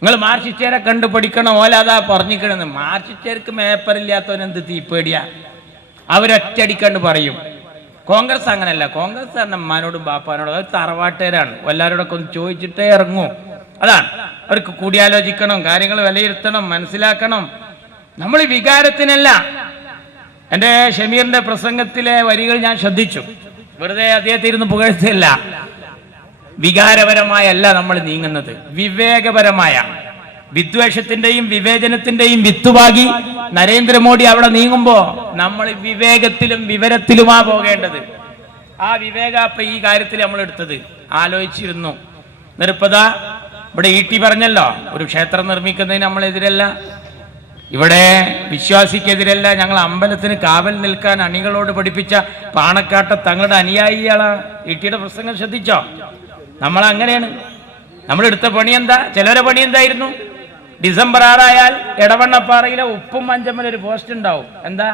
നിങ്ങൾ മാർക്സിസ്റ്റുകാരെ കണ്ടു പഠിക്കണം, ഓല അതാ പറഞ്ഞിക്കണെന്ന്. മാർക്സിസ്റ്റുകാർക്ക് മേപ്പറില്ലാത്തവനെന്ത് തീപ്പേടിയാ, അവരൊറ്റടിക്കണ്ട് പറയും. കോൺഗ്രസ് അങ്ങനെയല്ല. കോൺഗ്രസ് തന്നെ അമ്മാനോടും ബാപ്പാനോടും അവർ തറവാട്ടുകാരാണ്. എല്ലാവരോടൊക്കെ ഒന്ന് ചോദിച്ചിട്ടേ ഇറങ്ങൂ. അതാണ്, അവർക്ക് കൂടിയാലോചിക്കണം, കാര്യങ്ങൾ വിലയിരുത്തണം, മനസ്സിലാക്കണം. നമ്മൾ വികാരത്തിനല്ല. എൻ്റെ ഷമീറിന്റെ പ്രസംഗത്തിലെ വരികൾ ഞാൻ ശ്രദ്ധിച്ചു. വെറുതെ അദ്ദേഹത്തെ ഇരുന്ന് പുകഴ്ത്തില്ല. വികാരപരമായല്ല നമ്മൾ നീങ്ങുന്നത്, വിവേകപരമായ. വിദ്വേഷത്തിന്റെയും വിവേചനത്തിന്റെയും വിത്തുവാകി നരേന്ദ്രമോദി അവിടെ നീങ്ങുമ്പോ നമ്മൾ വിവേകത്തിലും വിവരത്തിലുമാ പോകേണ്ടത്. ആ വിവേക ഇപ്പൊ ഈ കാര്യത്തിൽ നമ്മൾ എടുത്തത് ആലോചിച്ചിരുന്നു. നിർപ്പത ഇവിടെ ഈട്ടി പറഞ്ഞല്ലോ, ഒരു ക്ഷേത്രം നിർമ്മിക്കുന്നതിന് നമ്മളെതിരല്ല, ഇവിടെ വിശ്വാസിക്കെതിരല്ല. ഞങ്ങൾ അമ്പലത്തിന് കാവൽ നിൽക്കാൻ അണികളോട് പഠിപ്പിച്ച പാണക്കാട്ടെ തങ്ങളുടെ അനുയായികളാ. ഈട്ടിയുടെ പ്രസംഗം ശ്രദ്ധിച്ചോ? നമ്മളങ്ങനെയാണ്. നമ്മളെടുത്ത പണി എന്താ? ചിലരെ പണി എന്തായിരുന്നു? ഡിസംബർ 6 ആയാൽ എടവണ്ണപ്പാറയിലെ ഉപ്പും മഞ്ചമ്മലൊരു പോസ്റ്റ് ഉണ്ടാവും. എന്താ?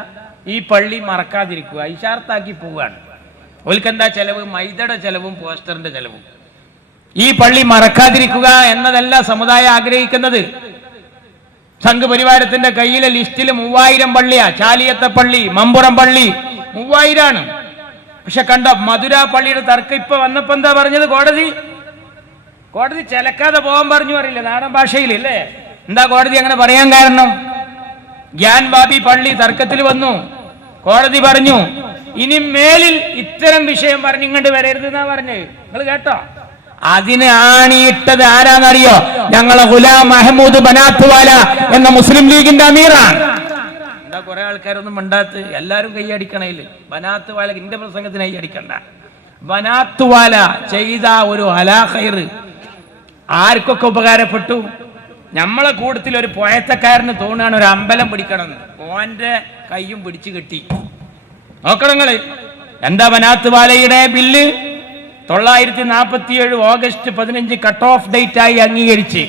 ഈ പള്ളി മറക്കാതിരിക്കുക, ഇശാർത്താക്കി പോവുകയാണ്. ഓൽക്കെന്താ ചെലവ്? മൈദയുടെ ചെലവും പോസ്റ്ററിന്റെ ചെലവും. ഈ പള്ളി മറക്കാതിരിക്കുക എന്നതല്ല സമുദായം ആഗ്രഹിക്കുന്നത്. സംഘപരിവാരത്തിന്റെ കയ്യിലെ ലിസ്റ്റിൽ 3000 പള്ളിയാ. ചാലിയത്തെ പള്ളി, മമ്പുറം പള്ളി 3000 ആണ്. പക്ഷെ കണ്ട മധുര പള്ളിയുടെ തർക്കം ഇപ്പൊ വന്നപ്പോ എന്താ പറഞ്ഞത്? കോടതി ചിലക്കാതെ പോകാൻ പറഞ്ഞു, അറിയില്ല നാടൻ ഭാഷയിൽ അല്ലേ? എന്താ കോടതി അങ്ങനെ പറയാൻ കാരണം? ഗ്യാൻ ബാബി പള്ളി തർക്കത്തിൽ വന്നു. കോടതി പറഞ്ഞു ഇനി മേലിൽ ഇത്തരം വിഷയം പറഞ്ഞ് ഇങ്ങോട്ട് വരരുത് എന്നാ പറഞ്ഞത്. നിങ്ങൾ കേട്ടോ? അതിന് ആണിയിട്ടത് ആരാന്നറിയോ? ഞങ്ങളെ ഗുലാം മഹമൂദ് ബനാത്തുവാല എന്ന മുസ്ലിം ലീഗിന്റെ അമീറാണ്. എന്താ കുറെ ആൾക്കാരൊന്നും മിണ്ടാത്ത്? എല്ലാരും കൈയടിക്കണേല്. ബനാത്തുവാല എന്റെ പ്രസംഗത്തിന് കൈയടിക്കണ്ട. ബനാത്തുവാല ചെയ്ത ഒരു അലാ ഖൈർ ആർക്കൊക്കെ ഉപകാരപ്പെട്ടു? നമ്മളെ കൂട്ടത്തിൽ ഒരു പോയത്തക്കാരന് തോന്നുകയാണ് ഒരു അമ്പലം പിടിക്കണമെന്ന്. ഓന്റെ കയ്യും പിടിച്ചു കെട്ടി. നോക്കണങ്ങള് എന്താ ബനാത്തുവാലയുടെ bill 947 August 15 cut off date ആയി അംഗീകരിച്ച്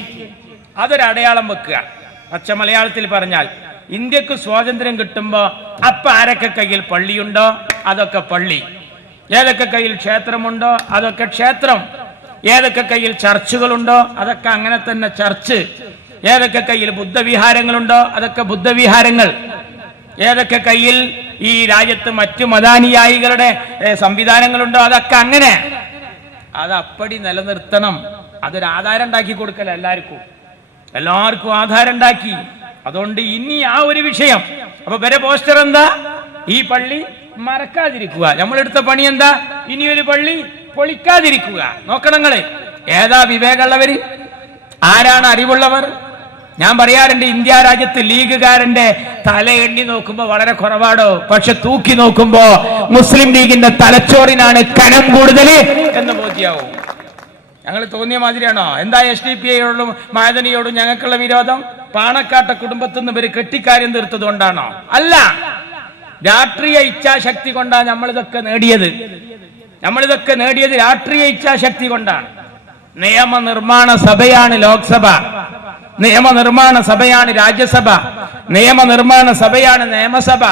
അതൊരു അടയാളം വെക്കുക. പച്ച മലയാളത്തിൽ പറഞ്ഞാൽ ഇന്ത്യക്ക് സ്വാതന്ത്ര്യം കിട്ടുമ്പോ അപ്പൊ ആരൊക്കെ കയ്യിൽ പള്ളിയുണ്ടോ അതൊക്കെ പള്ളി, ഏതൊക്കെ കയ്യിൽ ക്ഷേത്രമുണ്ടോ അതൊക്കെ ക്ഷേത്രം, ഏതൊക്കെ കയ്യിൽ ചർച്ചുകളുണ്ടോ അതൊക്കെ അങ്ങനെ തന്നെ ചർച്ച്, ഏതൊക്കെ കയ്യിൽ ബുദ്ധവിഹാരങ്ങളുണ്ടോ അതൊക്കെ ബുദ്ധവിഹാരങ്ങൾ, ഏതൊക്കെ കയ്യിൽ ഈ രാജ്യത്ത് മറ്റു മതാനുയായികളുടെ സംവിധാനങ്ങളുണ്ടോ അതൊക്കെ അങ്ങനെ. അത് അപ്പടി നിലനിർത്തണം. അതൊരു ആധാരം ഉണ്ടാക്കി കൊടുക്കല. എല്ലാവർക്കും ആധാരം ഉണ്ടാക്കി. അതുകൊണ്ട് ഇനി ആ ഒരു വിഷയം അപ്പൊ വരെ പോസ്റ്റർ എന്താ? ഈ പള്ളി മറക്കാതിരിക്കുക. നമ്മളെടുത്ത പണി എന്താ? ഇനി ഒരു പള്ളി പൊളിക്കാതിരിക്കുക. നോക്കണങ്ങള് ഏതാ വിവേകമുള്ളവര്? ആരാണ് അറിവുള്ളവർ? ഞാൻ പറയാറുണ്ട്, ഇന്ത്യ രാജ്യത്ത് ലീഗുകാരന്റെ തല എണ്ണി നോക്കുമ്പോ വളരെ കുറവാടോ, പക്ഷെ തൂക്കി നോക്കുമ്പോ മുസ്ലിം ലീഗിന്റെ തലച്ചോറിനാണ് കനം കൂടുതൽ എന്ന് ബോധ്യാവും. ഞങ്ങൾ തോന്നിയ മാതിരിയാണോ? എന്താ SDPIയോടും മാദനിയോടും ഞങ്ങൾക്കുള്ള വിരോധം? പാണക്കാട്ടെ കുടുംബത്തിൽ നിന്ന് ഇവര് കെട്ടിക്കാര്യം തീർത്തത് കൊണ്ടാണോ? അല്ല, രാഷ്ട്രീയ ഇച്ഛാശക്തി കൊണ്ടാണ് നമ്മളിതൊക്കെ നേടിയത്. രാഷ്ട്രീയ ഇച്ഛാശക്തി കൊണ്ടാണ്. നിയമനിർമ്മാണ സഭയാണ് ലോക്സഭ, നിയമനിർമ്മാണ സഭയാണ് രാജ്യസഭ, നിയമനിർമ്മാണ സഭയാണ് നിയമസഭ.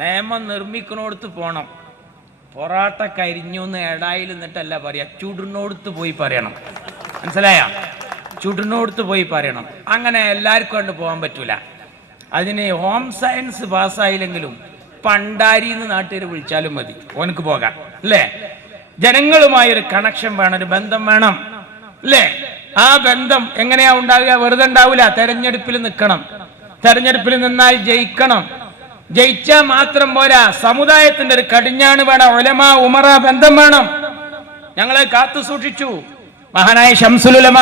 നിയമം നിർമ്മിക്കണോടത്ത് പോണം. പൊറാട്ട കരിഞ്ഞു എന്ന് എടായിൽ നിന്നിട്ടല്ല പറയാ, ചുടുന്നോടത്ത് പോയി പറയണം. മനസ്സിലായ? ചുടുന്നോടത്ത് പോയി പറയണം. അങ്ങനെ എല്ലാവർക്കും കൊണ്ട് പോകാൻ പറ്റൂല. അതിന് ഹോം സയൻസ് പാസ്സായില്ലെങ്കിലും പണ്ടാരി എന്ന് നാട്ടുകാർ വിളിച്ചാലും മതി, ഓനക്ക് പോകാം അല്ലേ? ജനങ്ങളുമായൊരു കണക്ഷൻ വേണം, ഒരു ബന്ധം വേണം അല്ലേ? ആ ബന്ധം എങ്ങനെയാ ഉണ്ടാവുക? വെറുതെ ഉണ്ടാവില്ല. തെരഞ്ഞെടുപ്പിൽ നിൽക്കണം. തെരഞ്ഞെടുപ്പിൽ നിന്നാൽ ജയിക്കണം. ജയിച്ചാൽ മാത്രം പോരാ, സമുദായത്തിന്റെ ഒരു കടിഞ്ഞാണ് വേണം. ഉലമ ഉമറ ബന്ധം വേണം. ഞങ്ങളെ കാത്തു സൂക്ഷിച്ചു മഹാനായ ശംസുൽ ഉലമ,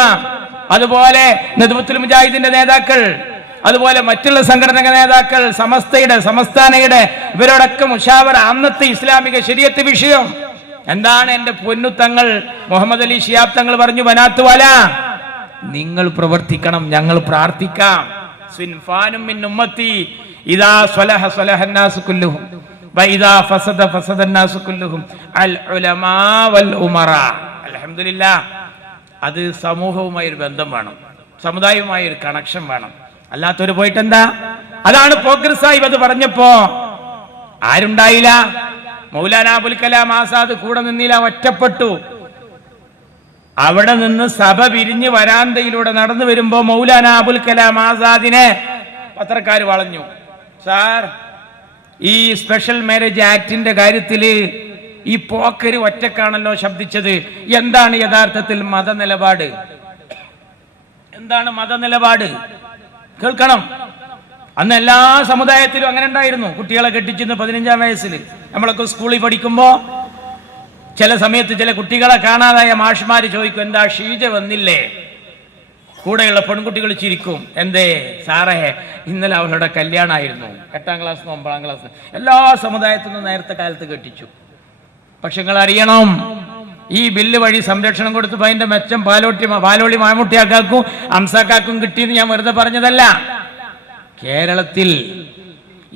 അതുപോലെ നദ്വത്തുൽ മുജാഹിദിന്റെ നേതാക്കൾ, അതുപോലെ മറ്റുള്ള സംഘടനാ നേതാക്കൾ, സമസ്തയുടെ സംസ്ഥാനയുടെ ഇവരോടൊക്കെ മുഷാവറ. അന്നത്തെ ഇസ്ലാമിക ശരീഅത്ത് വിഷയം എന്താണ്? എന്റെ പൊന്നുത്തങ്ങൾ മുഹമ്മദ് അലി ശിഹാബ് തങ്ങൾ പറഞ്ഞു, ബനാത്തുവാല നിങ്ങൾ പ്രവർത്തിക്കണം, ഞങ്ങൾ പ്രാർത്ഥിക്കാം. സിൻഫാനും മിൻ ഉമ്മത്തി ഇദാ സ്വലഹ സ്വലഹന്നാസു കുല്ലുഹും വഇദാ ഫസദ ഫസദന്നാസു കുല്ലുഹും അൽ ഉലമാ വൽ ഉമറ. അൽഹംദുലില്ലാഹ്, അത് സമൂഹവുമായി ഒരു ബന്ധം വേണം, സമുദായവുമായി ഒരു കണക്ഷൻ വേണം. അല്ലാത്തൊരു പോയിട്ട് എന്താ? അതാണ് പോക്കർ സാഹിബ് അത് പറഞ്ഞപ്പോ ആരുണ്ടായില്ല. മൗലാന അബുൽ കലാം ആസാദ് കൂടെ നിന്നില്ല, ഒറ്റപ്പെട്ടു. അവിടെ നിന്ന് സഭ പിരിഞ്ഞ് വരാന്തയിലൂടെ നടന്നു വരുമ്പോ മൗലാന അബുൽ കലാം ആസാദിനെ പത്രക്കാർ വളഞ്ഞു. സാർ, ഈ സ്പെഷ്യൽ മാരേജ് ആക്ടിന്റെ കാര്യത്തില് ഈ പോക്കര് ഒറ്റക്കാണല്ലോ ശബ്ദിച്ചത്. എന്താണ് യഥാർത്ഥത്തിൽ മതനിലപാട്? എന്താണ് മതനിലപാട്? കേൾക്കണം. അന്ന് എല്ലാ സമുദായത്തിലും അങ്ങനെ ഉണ്ടായിരുന്നു. കുട്ടികളെ കെട്ടിച്ചിരുന്നു 15-ാം വയസ്സിൽ. നമ്മളൊക്കെ സ്കൂളിൽ പഠിക്കുമ്പോ ചില സമയത്ത് ചില കുട്ടികളെ കാണാതായ മാഷ്മാര് ചോദിക്കും, എന്താ ഷീജ വന്നില്ലേ? കൂടെയുള്ള പെൺകുട്ടികൾ ചിരിക്കും. എന്തേ സാറേ, ഇന്നലെ അവളുടെ കല്യാണമായിരുന്നു. 8-ാം ക്ലാസ് 9-ാം ക്ലാസ് എല്ലാ സമുദായത്തിൽ നിന്നും നേരത്തെ കാലത്ത് കെട്ടിച്ചു. പക്ഷെ നിങ്ങൾ അറിയണം, ഈ ബില്ല് വഴി സംരക്ഷണം കൊടുത്തപ്പോൾ അതിന്റെ മെച്ചം പാലോളി മാമുട്ടിയാക്കാക്കും അംസാക്കാക്കും കിട്ടിയെന്ന് ഞാൻ വെറുതെ പറഞ്ഞതല്ല. കേരളത്തിൽ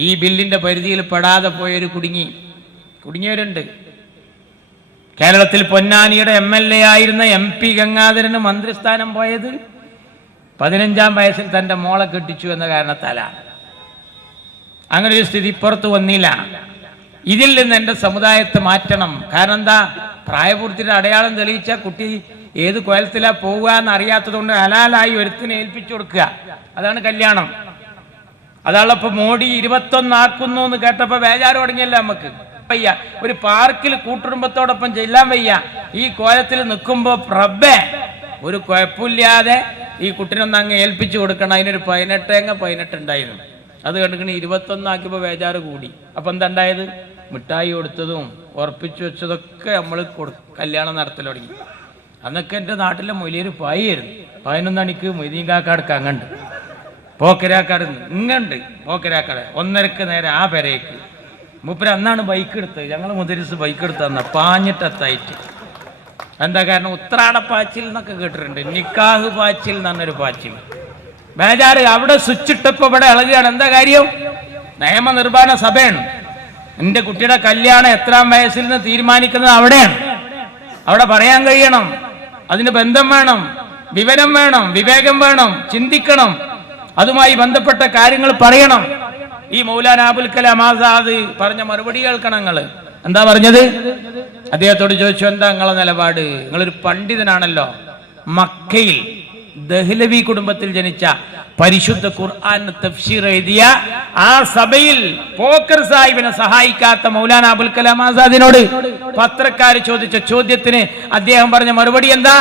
ഈ ബില്ലിന്റെ പരിധിയിൽ പെടാതെ പോയൊരു കുടുങ്ങിയവരുണ്ട്. കേരളത്തിൽ പൊന്നാനിയുടെ MLA ആയിരുന്ന MP ഗംഗാധരന് മന്ത്രിസ്ഥാനം പോയത് 15-ാം വയസ്സിൽ തന്റെ മോളെ കെട്ടിച്ചു എന്ന കാരണത്താലാണ്. അങ്ങനെ ഒരു സ്ഥിതി പുറത്തു വന്നില്ല. ഇതിൽ നിന്ന് എൻ്റെ സമുദായത്തെ മാറ്റണം. കാരണം എന്താ? പ്രായപൂർത്തിയുടെ അടയാളം തെളിയിച്ച കുട്ടി ഏത് കോലത്തിലാ പോവുക എന്നറിയാത്തത് കൊണ്ട് ഹലാലായി ഒരുത്തിനെ ഏൽപ്പിച്ചു കൊടുക്കുക. അതാണ് കല്യാണം. അതാളപ്പോ മോഡി 21 ആക്കുന്നു എന്ന് കേട്ടപ്പോ ബേജാറ് തുടങ്ങിയല്ല നമുക്ക്. വയ്യ, ഒരു പാർക്കിൽ കൂട്ടുകുടുംബത്തോടൊപ്പം ചെല്ലാൻ വയ്യ. ഈ കോലത്തിൽ നിൽക്കുമ്പോ റബ്ബേ ഒരു കുഴപ്പമില്ലാതെ ഈ കുട്ടിനൊന്ന് അങ്ങ് ഏൽപ്പിച്ചു കൊടുക്കണം. അതിനൊരു 18 ഉണ്ടായിരുന്നു. അത് കണ്ടിട്ട് 21 ആക്കിയപ്പോ ബേജാറ് കൂടി. അപ്പൊ എന്താ ഉണ്ടായത്? മിഠായി കൊടുത്തതും ഉറപ്പിച്ചു വെച്ചതൊക്കെ നമ്മൾ കല്യാണം നടത്തൽ തുടങ്ങി. അന്നൊക്കെ എൻ്റെ നാട്ടിലെ മൊലിയൊരു പായായിരുന്നു. 11 മണിക്ക് മൊയ്തീൻ കാക്കാടക്ക് അങ്ങണ്ട്, പോക്കരാക്കാട് ഇങ്ങണ്ട്, പോക്കരാക്കാട് 1:30 നേരെ ആ പെരേക്ക്. മൂപ്പര് അന്നാണ് ബൈക്ക് എടുത്തത്. ഞങ്ങൾ മുദരിസ് ബൈക്ക് എടുത്ത് തന്ന പാഞ്ഞിട്ടെത്തായിട്ട്. എന്താ കാരണം? ഉത്രാടപ്പാച്ചിൽ എന്നൊക്കെ കേട്ടിട്ടുണ്ട്. നിക്കാഹ് പാച്ചിൽ എന്ന് പറഞ്ഞൊരു പാച്ചിൽ. ബേജാറ് അവിടെ സ്വിച്ച് ഇട്ടപ്പോ ഇവിടെ ഇളകുകയാണ്. എന്താ കാര്യം? നിയമനിർമ്മാണ സഭയാണ്. എൻ്റെ കുട്ടിയുടെ കല്യാണം എത്രാം വയസ്സിൽ നിന്ന് തീരുമാനിക്കുന്നത് അവിടെയാണ്. അവിടെ പറയാൻ കഴിയണം. അതിന് ബന്ധം വേണം, വിവരം വേണം, വിവേകം വേണം, ചിന്തിക്കണം. അതുമായി ബന്ധപ്പെട്ട കാര്യങ്ങൾ പറയണം. ഈ മൗലാന അബുൽ കലാം ആസാദ് പറഞ്ഞ മറുപടി കേൾക്കണം. നിങ്ങൾ എന്താ പറഞ്ഞത്? അദ്ദേഹത്തോട് ചോദിച്ചു, എന്താ നിങ്ങളെ നിലപാട്? നിങ്ങളൊരു പണ്ഡിതനാണല്ലോ. മക്കയിൽ ദഹ്ലവി കുടുംബത്തിൽ ജനിച്ച പരിശുദ്ധ ഖുർആൻ തഫ്സീർ എഴുതിയ ആ സഭയിൽ പോക്കർ സാഹിബിനെ സഹായിക്കാത്ത മൗലാന അബുൽ കലാം ആസാദിനോട് പത്രക്കാർ ചോദിച്ച ചോദ്യത്തിന് അദ്ദേഹം പറഞ്ഞ മറുപടി എന്താ?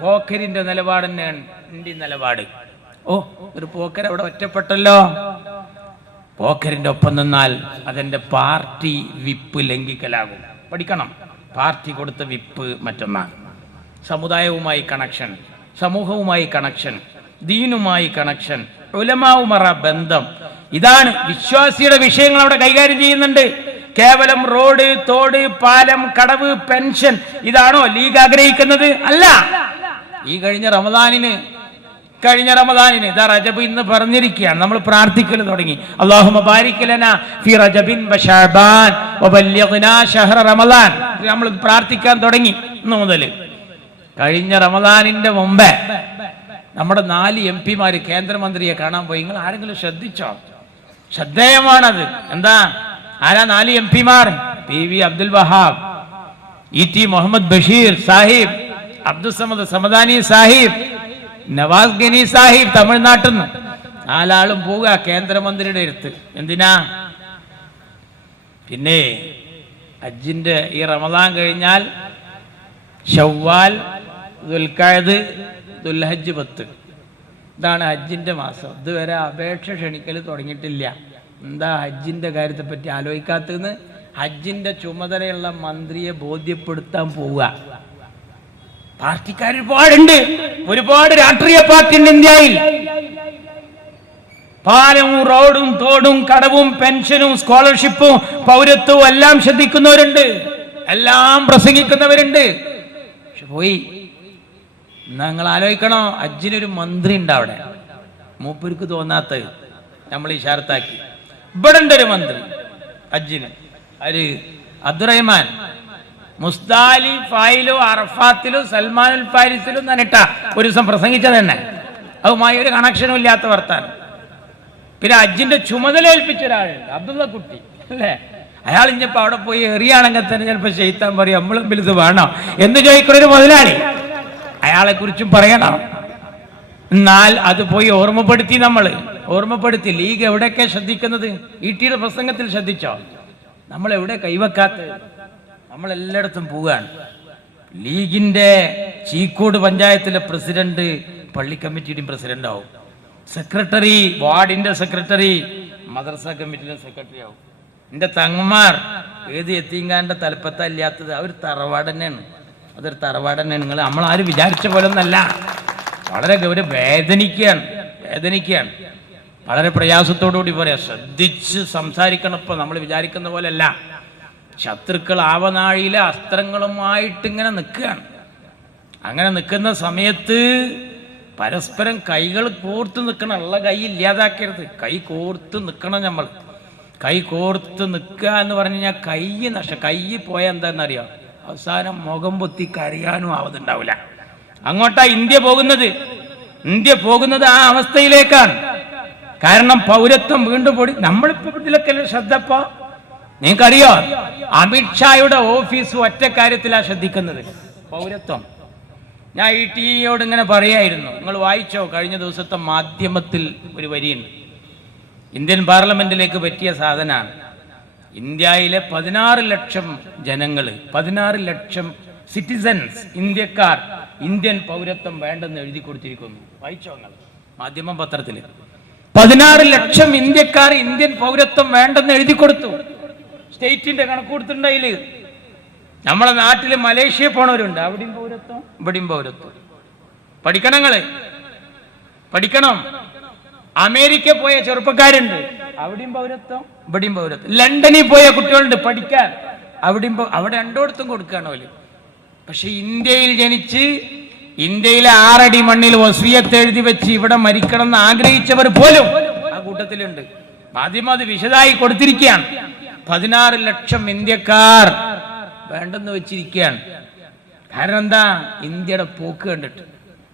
പോക്കറിന്റെ നിലപാട് തന്നെയാണ് എൻ്റെ നിലപാട്. ഓ, ഒരു പോക്കർ അവിടെ ഒറ്റപ്പെട്ടല്ലോ. പോക്കറിന്റെ ഒപ്പം നിന്നാൽ അതെന്റെ പാർട്ടി വിപ്പ് ലംഘിക്കലാകും. പഠിക്കണം. പാർട്ടി കൊടുത്ത വിപ്പ് മറ്റൊന്നാണ്. സമുദായവുമായി കണക്ഷൻ, സമൂഹവുമായി കണക്ഷൻ, ദീനുമായി കണക്ഷൻ, ഉലമാവുമറ ബന്ധം. ഇതാണ് വിശ്വാസിയുടെ വിഷയങ്ങൾ അവിടെ കൈകാര്യം ചെയ്യുന്നുണ്ട്. കേവലം റോഡ്, തോട്, പാലം, കടവ്, പെൻഷൻ ഇതാണോ ലീഗ് ആഗ്രഹിക്കുന്നത്? അല്ല. ഈ കഴിഞ്ഞ റമദാനിന് ഇതാ റജബ് ഇന്ന് പറഞ്ഞിരിക്കുകയാണ്. നമ്മൾ പ്രാർത്ഥിക്കൽ തുടങ്ങി. അല്ലാഹുമ്മ ബാരിക് ലനാ ഫി റജബിൻ വ ശഅബാൻ വബല്ലിഗ്നാ ശഹ്റ റമദാൻ. നമ്മൾ പ്രാർത്ഥിക്കാൻ തുടങ്ങി ഇന്ന് മുതൽ. കഴിഞ്ഞ റമദാനിന്റെ മുമ്പേ നമ്മുടെ 4 MP-മാര് കേന്ദ്രമന്ത്രിയെ കാണാൻ പോയി. നിങ്ങൾ ആരെങ്കിലും ശ്രദ്ധിച്ചോ? ശ്രദ്ധേയമാണത്. എന്താ? ആരാ 4 MP-മാർ? PV അബ്ദുൽ വഹാബ്, ET മുഹമ്മദ് ബഷീർ സാഹിബ്, അബ്ദുൽ സമദ് സമദാനി സാഹിബ്, നവാസ് ഗനി സാഹിബ് തമിഴ്നാട്ടിൽ നിന്ന്. 4 ആളും പോവുക കേന്ദ്രമന്ത്രിയുടെ അടുത്ത്. എന്തിനാ? പിന്നെ ഹജ്ജിന്റെ ഈ റമദാൻ കഴിഞ്ഞാൽ ശവ്വാൽ, ദുൽഖഅദ്, ദുൽഹജ്ജ് 10 ഇതാണ് ഹജ്ജിന്റെ മാസം. ഇതുവരെ അപേക്ഷ ക്ഷണിക്കൽ തുടങ്ങിയിട്ടില്ല. എന്താ ഹജ്ജിന്റെ കാര്യത്തെ പറ്റി ആലോചിക്കാത്തതെന്ന് ഹജ്ജിന്റെ ചുമതലയുള്ള മന്ത്രിയെ ബോധ്യപ്പെടുത്താൻ പോവുക. പാർട്ടിക്കാർ ഒരുപാടുണ്ട്, ഒരുപാട് രാഷ്ട്രീയ പാർട്ടി ഉണ്ട് ഇന്ത്യയിൽ. പാലവും റോഡും തോടും കടവും പെൻഷനും സ്കോളർഷിപ്പും പൗരത്വവും എല്ലാം ശ്രദ്ധിക്കുന്നവരുണ്ട്, എല്ലാം പ്രസംഗിക്കുന്നവരുണ്ട്. പക്ഷെ പോയി നിങ്ങൾ ആലോചിക്കണോ? ഹജ്ജിനൊരു മന്ത്രി ഉണ്ട് അവിടെ. മൂപ്പർക്ക് തോന്നാത്തത് നമ്മൾ ഇശാറത്താക്കി. ഇവിടെ ഉണ്ട് ഒരു മന്ത്രി ഹജ്ജിന്. ഒരു അബ്ദുറഹ്മാൻ മുസ്ദാലിഫിലും അറഫാത്തിലും സൽമാനുൽ ഫാരിസിലും നനിട്ട ഒരു ദിവസം പ്രസംഗിച്ചത് തന്നെ. അതുമായി ഒരു കണക്ഷനും ഇല്ലാത്ത വർത്താനം. പിന്നെ ഹജ്ജിന്റെ ചുമതല ഏൽപ്പിച്ച ഒരാളുണ്ട്, അബ്ദുള്ള കുട്ടി അല്ലേ? അയാൾ ഇഞ്ഞപ്പോ അവിടെ പോയി എറിയാണെങ്കിൽ തന്നെ ചിലപ്പോൾ ചെയ്ത്താൻ പറയും നമ്മളും വലുത് വേണോ എന്ന് ചോദിക്കണൊരു മുതലാളി. അയാളെ കുറിച്ചും പറയണം. എന്നാൽ അത് പോയി ഓർമ്മപ്പെടുത്തി. ലീഗ് എവിടെയൊക്കെ ശ്രദ്ധിക്കുന്നത്? ഈട്ടിയുടെ പ്രസംഗത്തിൽ ശ്രദ്ധിച്ചോ? നമ്മൾ എവിടെ കൈവെക്കാത്തത്? നമ്മൾ എല്ലായിടത്തും പോവുകയാണ്. ലീഗിന്റെ ചീക്കോട് പഞ്ചായത്തിലെ പ്രസിഡന്റ് പള്ളി കമ്മിറ്റിയുടെയും പ്രസിഡന്റ് ആവും, സെക്രട്ടറി വാർഡിന്റെ സെക്രട്ടറി മദ്രസ കമ്മിറ്റിയുടെ സെക്രട്ടറി ആവും. എൻ്റെ തങ്ങന്മാർ ഏത് എത്തിങ്കാന്റെ തലപ്പത്തല്ലാത്തത് അവർ തറവാട് തന്നെയാണ്. അതൊരു തറവാട് തന്നെയാണ്. നമ്മളാരും വിചാരിച്ച പോലെ ഒന്നല്ല. വളരെ വേദനിക്കുകയാണ്. വളരെ പ്രയാസത്തോടുകൂടി പറയാം, ശ്രദ്ധിച്ച് സംസാരിക്കണം. ഇപ്പം നമ്മൾ വിചാരിക്കുന്ന പോലെയല്ല. ശത്രുക്കൾ ആവനാഴിയിലെ അസ്ത്രങ്ങളുമായിട്ട് ഇങ്ങനെ നിൽക്കുകയാണ്. അങ്ങനെ നിൽക്കുന്ന സമയത്ത് പരസ്പരം കൈകൾ കോർത്ത് നിൽക്കണം. ഉള്ള കൈ ഇല്ലാതാക്കരുത്. കൈ കോർത്ത് നിൽക്കണം. നമ്മൾ കൈ കോർത്ത് നിൽക്കുക എന്ന് പറഞ്ഞു കഴിഞ്ഞാൽ കൈ പോയാൽ എന്താണെന്നറിയാം, അവസാനം മുഖം പൊത്തി കരയാനും ആവതുണ്ടാവില്ല. അങ്ങോട്ടാ ഇന്ത്യ പോകുന്നത് ആ അവസ്ഥയിലേക്കാണ്. കാരണം പൗരത്വം വീണ്ടും പൊടി. നമ്മളിപ്പോ ഇതിലൊക്കെ ശ്രദ്ധപ്പോ നിങ്ങൾക്കറിയോ, അമിത്ഷായുടെ ഓഫീസ് ഒറ്റ കാര്യത്തിലാണ് ശ്രദ്ധിക്കുന്നത്, പൗരത്വം. ഞാൻ ഈ ടിയോട് ഇങ്ങനെ പറയായിരുന്നു, നിങ്ങൾ വായിച്ചോ? കഴിഞ്ഞ ദിവസത്തെ മാധ്യമത്തിൽ ഒരു വരിയുണ്ട്. ഇന്ത്യൻ പാർലമെന്റിലേക്ക് പറ്റിയ സാധനമാണ്. ഇന്ത്യയിലെ 16 ലക്ഷം ജനങ്ങൾ, 16 ലക്ഷം സിറ്റിസൺസ്, ഇന്ത്യക്കാർ ഇന്ത്യൻ പൗരത്വം വേണ്ടെന്ന് എഴുതി കൊടുത്തിരിക്കുന്നു. വായിച്ചോ നിങ്ങൾ മാധ്യമം പത്രത്തിൽ? 16 ലക്ഷം ഇന്ത്യക്കാർ ഇന്ത്യൻ പൗരത്വം വേണ്ടെന്ന് എഴുതി കൊടുത്തു. സ്റ്റേറ്റിന്റെ കണക്ക് കൊടുത്തിട്ടുണ്ടായില്. നമ്മളെ നാട്ടിൽ മലേഷ്യ പോണവരുണ്ട്, അവിടെയും പൗരത്വം ഇവിടെയും പൗരത്വം. പഠിക്കണം. അമേരിക്ക പോയ ചെറുപ്പക്കാരുണ്ട്, അവിടെയും പൗരത്വം ഇവിടെയും പൗരത്വം. ലണ്ടനിൽ പോയ കുട്ടികളുണ്ട് പഠിക്കാൻ, അവിടെ രണ്ടോടത്തും കൊടുക്കുകയാണ് അവര്. പക്ഷെ ഇന്ത്യയിൽ ജനിച്ച് ഇന്ത്യയിലെ 6 അടി മണ്ണിൽ വസിയത്ത് എഴുതി വെച്ച് ഇവിടെ മരിക്കണം എന്ന് ആഗ്രഹിച്ചവർ പോലും ആ കൂട്ടത്തിലുണ്ട്. മാധ്യമം അത് വിശദമായി കൊടുത്തിരിക്കുകയാണ്. 16 ലക്ഷം ഇന്ത്യക്കാർ വേണ്ടെന്ന് വെച്ചിരിക്കുകയാണ്. കാരണം എന്താ? ഇന്ത്യയുടെ പോക്ക് കണ്ടിട്ട്.